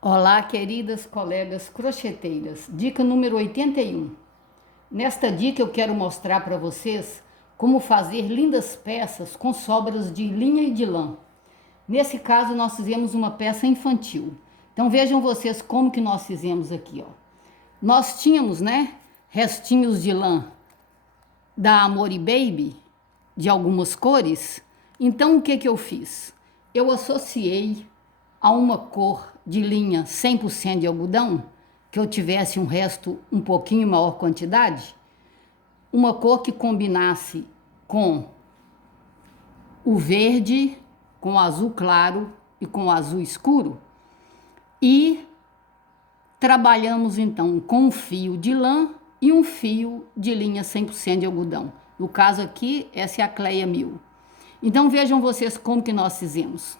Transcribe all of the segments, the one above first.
Olá, queridas colegas crocheteiras. Dica número 81. Nesta dica eu quero mostrar para vocês como fazer lindas peças com sobras de linha e de lã. Nesse caso nós fizemos uma peça infantil. Então vejam vocês como que nós fizemos aqui, ó. Nós tínhamos, restinhos de lã da Amore Baby de algumas cores. Então o que eu fiz? Eu associei a uma cor de linha 100% de algodão, que eu tivesse um resto um pouquinho maior quantidade, uma cor que combinasse com o verde, com o azul claro e com o azul escuro, e trabalhamos então com um fio de lã e um fio de linha 100% de algodão. No caso aqui, essa é a Cleia 1000. Então vejam vocês como que nós fizemos.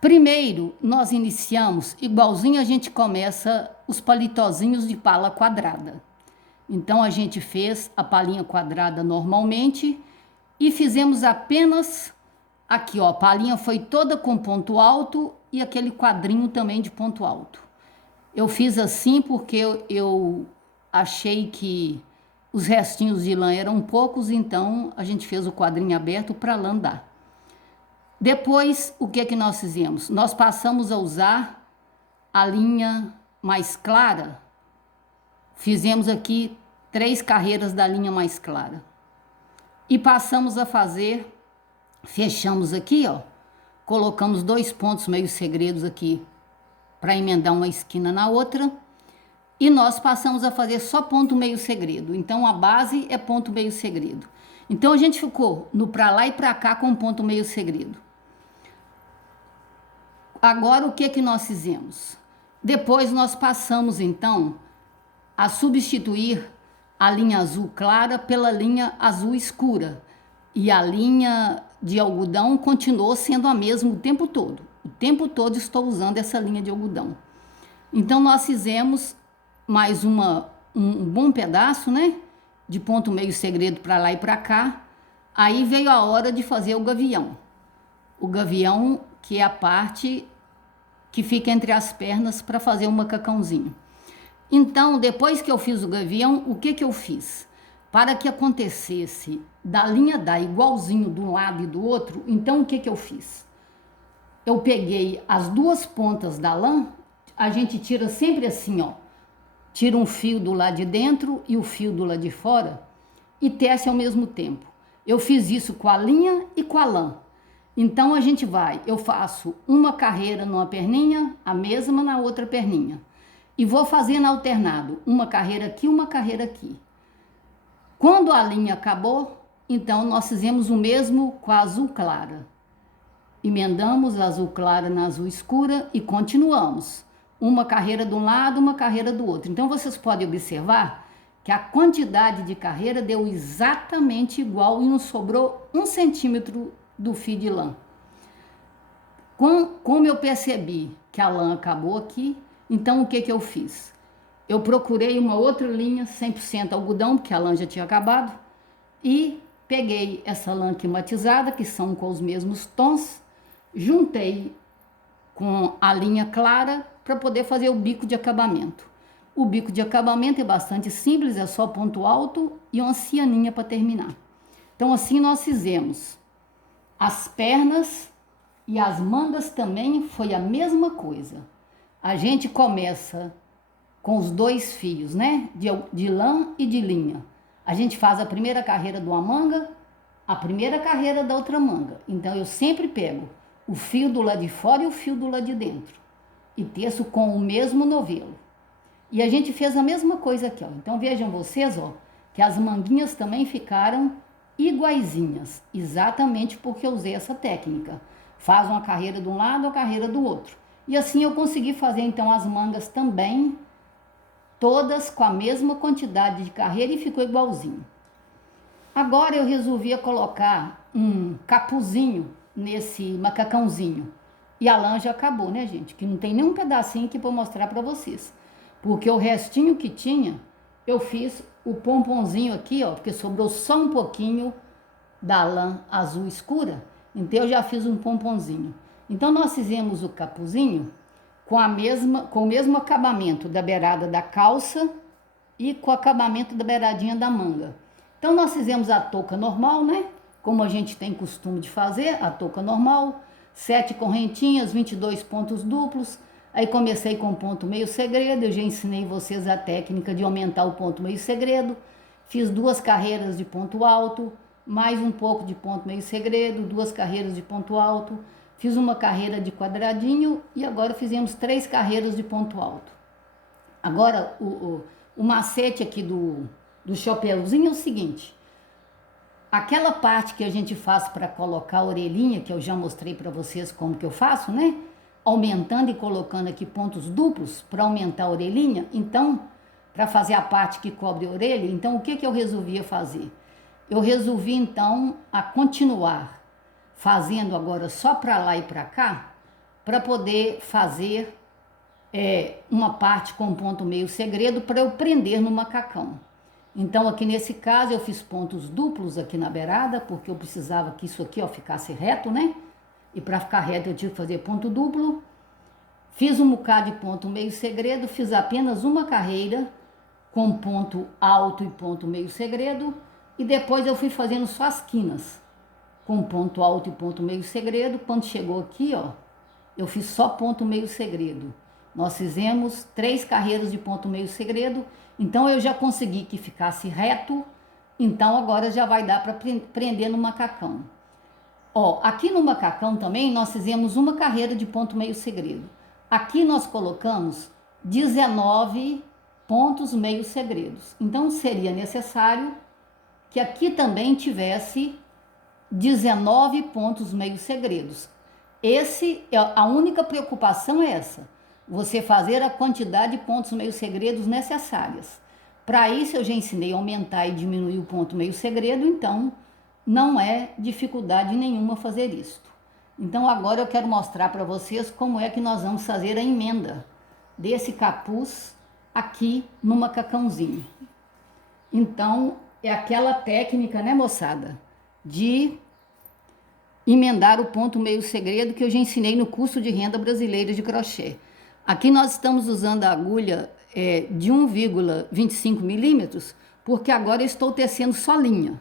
Primeiro, nós iniciamos, igualzinho a gente começa os palitozinhos de pala quadrada. Então, a gente fez a palinha quadrada normalmente e fizemos apenas aqui, ó, a palinha foi toda com ponto alto e aquele quadrinho também de ponto alto. Eu fiz assim porque eu achei que os restinhos de lã eram poucos, então a gente fez o quadrinho aberto para a lã dar. Depois, o que nós fizemos? Nós passamos a usar a linha mais clara. Fizemos aqui 3 carreiras da linha mais clara. E passamos a fazer, fechamos aqui, ó. Colocamos 2 pontos meio segredos aqui para emendar uma esquina na outra. E nós passamos a fazer só ponto meio segredo. Então, a base é ponto meio segredo. Então, a gente ficou no pra lá e pra cá com ponto meio segredo. Agora, o que nós fizemos? Depois, nós passamos, então, a substituir a linha azul clara pela linha azul escura. E a linha de algodão continuou sendo a mesma o tempo todo. O tempo todo estou usando essa linha de algodão. Então, nós fizemos mais um bom pedaço, de ponto meio segredo para lá e para cá. Aí veio a hora de fazer o gavião. O gavião, que é a parte que fica entre as pernas para fazer um macacãozinho. Então, depois que eu fiz o gavião, o que eu fiz? Para que acontecesse da linha da igualzinho de um lado e do outro, então o que eu fiz? Eu peguei as 2 pontas da lã, a gente tira sempre assim, ó. Tira um fio do lado de dentro e o fio do lado de fora e tece ao mesmo tempo. Eu fiz isso com a linha e com a lã. Então, eu faço uma carreira numa perninha, a mesma na outra perninha. E vou fazendo alternado, uma carreira aqui, uma carreira aqui. Quando a linha acabou, então nós fizemos o mesmo com a azul clara. Emendamos a azul clara na azul escura e continuamos. Uma carreira de um lado, uma carreira do outro. Então, vocês podem observar que a quantidade de carreira deu exatamente igual e não sobrou 1 centímetro do fio de lã. Como eu percebi que a lã acabou aqui, então o que eu fiz? Eu procurei uma outra linha 100% algodão, porque a lã já tinha acabado, e peguei essa lã aqui matizada, que são com os mesmos tons, juntei com a linha clara para poder fazer o bico de acabamento. O bico de acabamento é bastante simples, é só ponto alto e uma cianinha para terminar. Então, assim nós fizemos. As pernas e as mangas também foi a mesma coisa. A gente começa com os 2 fios, de lã e de linha. A gente faz a primeira carreira de uma manga, a primeira carreira da outra manga. Então, eu sempre pego o fio do lado de fora e o fio do lado de dentro. E teço com o mesmo novelo. E a gente fez a mesma coisa aqui, ó. Então, vejam vocês, ó, que as manguinhas também ficaram iguaizinhas, exatamente porque eu usei essa técnica. Faz uma carreira de um lado, a carreira do outro. E assim eu consegui fazer então as mangas também, todas com a mesma quantidade de carreira e ficou igualzinho. Agora eu resolvi colocar um capuzinho nesse macacãozinho. E a lã já acabou, gente? Que não tem nenhum pedacinho aqui para mostrar para vocês. Porque o restinho que tinha, eu fiz o pomponzinho aqui, ó, porque sobrou só um pouquinho da lã azul escura, então eu já fiz um pomponzinho. Então nós fizemos o capuzinho com o mesmo acabamento da beirada da calça e com o acabamento da beiradinha da manga. Então nós fizemos a touca normal, né? Como a gente tem costume de fazer, a touca normal, 7 correntinhas, 22 pontos duplos. Aí comecei com ponto meio segredo, eu já ensinei vocês a técnica de aumentar o ponto meio segredo. Fiz 2 carreiras de ponto alto, mais um pouco de ponto meio segredo, 2 carreiras de ponto alto. Fiz uma carreira de quadradinho e agora fizemos 3 carreiras de ponto alto. Agora, o macete aqui do chapéuzinho é o seguinte. Aquela parte que a gente faz para colocar a orelhinha, que eu já mostrei para vocês como que eu faço, né? Aumentando e colocando aqui pontos duplos para aumentar a orelhinha. Então, para fazer a parte que cobre a orelha, então o que eu resolvi fazer? Eu resolvi então a continuar fazendo agora só para lá e para cá, para poder fazer uma parte com ponto meio segredo para eu prender no macacão. Então aqui nesse caso eu fiz pontos duplos aqui na beirada, porque eu precisava que isso aqui ó, ficasse reto, né? E para ficar reto eu tive que fazer ponto duplo. Fiz um bocado de ponto meio segredo, fiz apenas uma carreira com ponto alto e ponto meio segredo. E depois eu fui fazendo só as quinas com ponto alto e ponto meio segredo. Quando chegou aqui, ó, eu fiz só ponto meio segredo. Nós fizemos 3 carreiras de ponto meio segredo. Então eu já consegui que ficasse reto. Então agora já vai dar para prender no macacão. Ó, aqui no macacão também nós fizemos uma carreira de ponto meio segredo. Aqui nós colocamos 19 pontos meio segredos. Então seria necessário que aqui também tivesse 19 pontos meio segredos. A única preocupação é essa, você fazer a quantidade de pontos meio segredos necessárias. Para isso eu já ensinei a aumentar e diminuir o ponto meio segredo, então não é dificuldade nenhuma fazer isto. Então agora eu quero mostrar para vocês como é que nós vamos fazer a emenda desse capuz aqui no macacãozinho. Então é aquela técnica, né, moçada, de emendar o ponto meio segredo que eu já ensinei no curso de renda brasileira de crochê. Aqui nós estamos usando a agulha de 1,25 milímetros, porque agora eu estou tecendo só linha.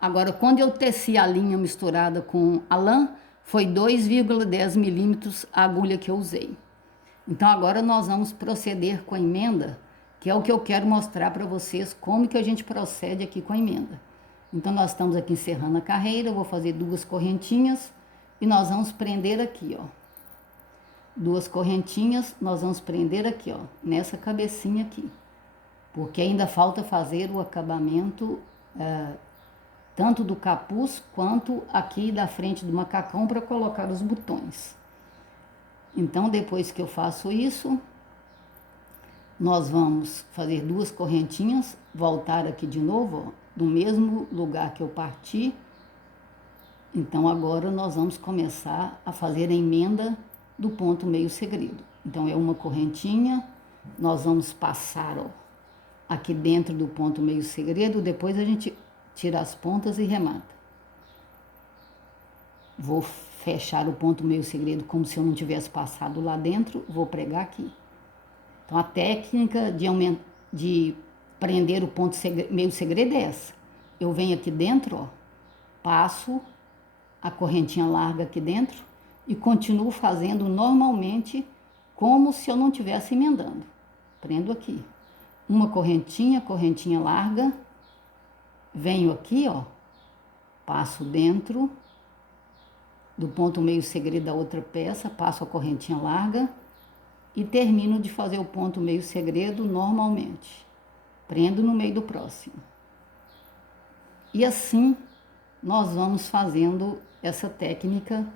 Agora, quando eu teci a linha misturada com a lã, foi 2,10 milímetros a agulha que eu usei. Então agora nós vamos proceder com a emenda, que é o que eu quero mostrar para vocês, como que a gente procede aqui com a emenda. Então nós estamos aqui encerrando a carreira, eu vou fazer 2 correntinhas e nós vamos prender aqui, ó. 2 correntinhas, nós vamos prender aqui, ó, nessa cabecinha aqui. Porque ainda falta fazer o acabamento tanto do capuz quanto aqui da frente do macacão para colocar os botões. Então depois que eu faço isso, nós vamos fazer 2 correntinhas, voltar aqui de novo, ó, do mesmo lugar que eu parti. Então agora nós vamos começar a fazer a emenda do ponto meio segredo. Então é uma correntinha, nós vamos passar, ó, aqui dentro do ponto meio segredo, depois a gente tira as pontas e remata. Vou fechar o ponto meio segredo como se eu não tivesse passado lá dentro, vou pregar aqui. Então a técnica de prender o ponto meio segredo é essa. Eu venho aqui dentro, ó, passo a correntinha larga aqui dentro e continuo fazendo normalmente como se eu não estivesse emendando. Prendo aqui. Uma correntinha, correntinha larga. Venho aqui, ó, passo dentro do ponto meio segredo da outra peça, passo a correntinha larga e termino de fazer o ponto meio segredo normalmente. Prendo no meio do próximo. E assim nós vamos fazendo essa técnica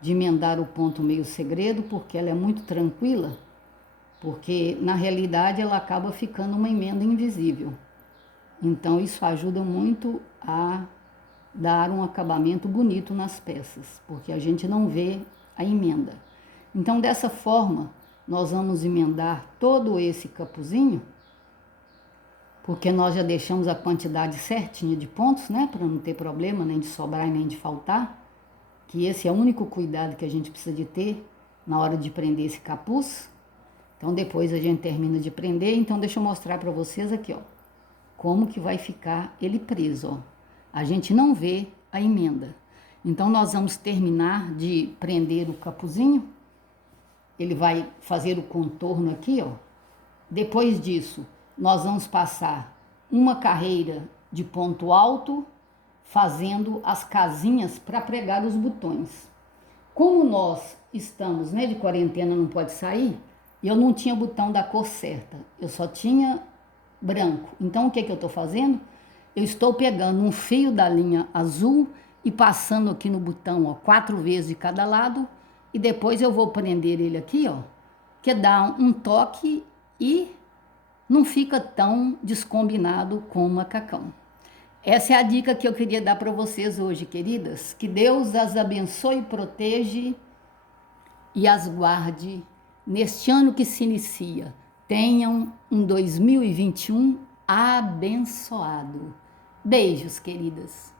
de emendar o ponto meio segredo, porque ela é muito tranquila, porque na realidade ela acaba ficando uma emenda invisível. Então isso ajuda muito a dar um acabamento bonito nas peças, porque a gente não vê a emenda. Então dessa forma nós vamos emendar todo esse capuzinho, porque nós já deixamos a quantidade certinha de pontos, né, para não ter problema nem de sobrar e nem de faltar, que esse é o único cuidado que a gente precisa de ter na hora de prender esse capuz. Então depois a gente termina de prender, então deixa eu mostrar para vocês aqui, ó, como que vai ficar ele preso, ó. A gente não vê a emenda. Então nós vamos terminar de prender o capuzinho. Ele vai fazer o contorno aqui, ó. Depois disso, nós vamos passar uma carreira de ponto alto, fazendo as casinhas para pregar os botões. Como nós estamos, né, de quarentena, não pode sair, eu não tinha botão da cor certa, eu só tinha branco. Então o que que eu estou fazendo? Eu estou pegando um fio da linha azul e passando aqui no botão, ó, 4 vezes de cada lado, e depois eu vou prender ele aqui, ó, que dá um toque e não fica tão descombinado com o macacão. Essa é a dica que eu queria dar para vocês hoje, queridas. Que Deus as abençoe, proteja e as guarde neste ano que se inicia. Tenham um 2021 abençoado. Beijos, queridas.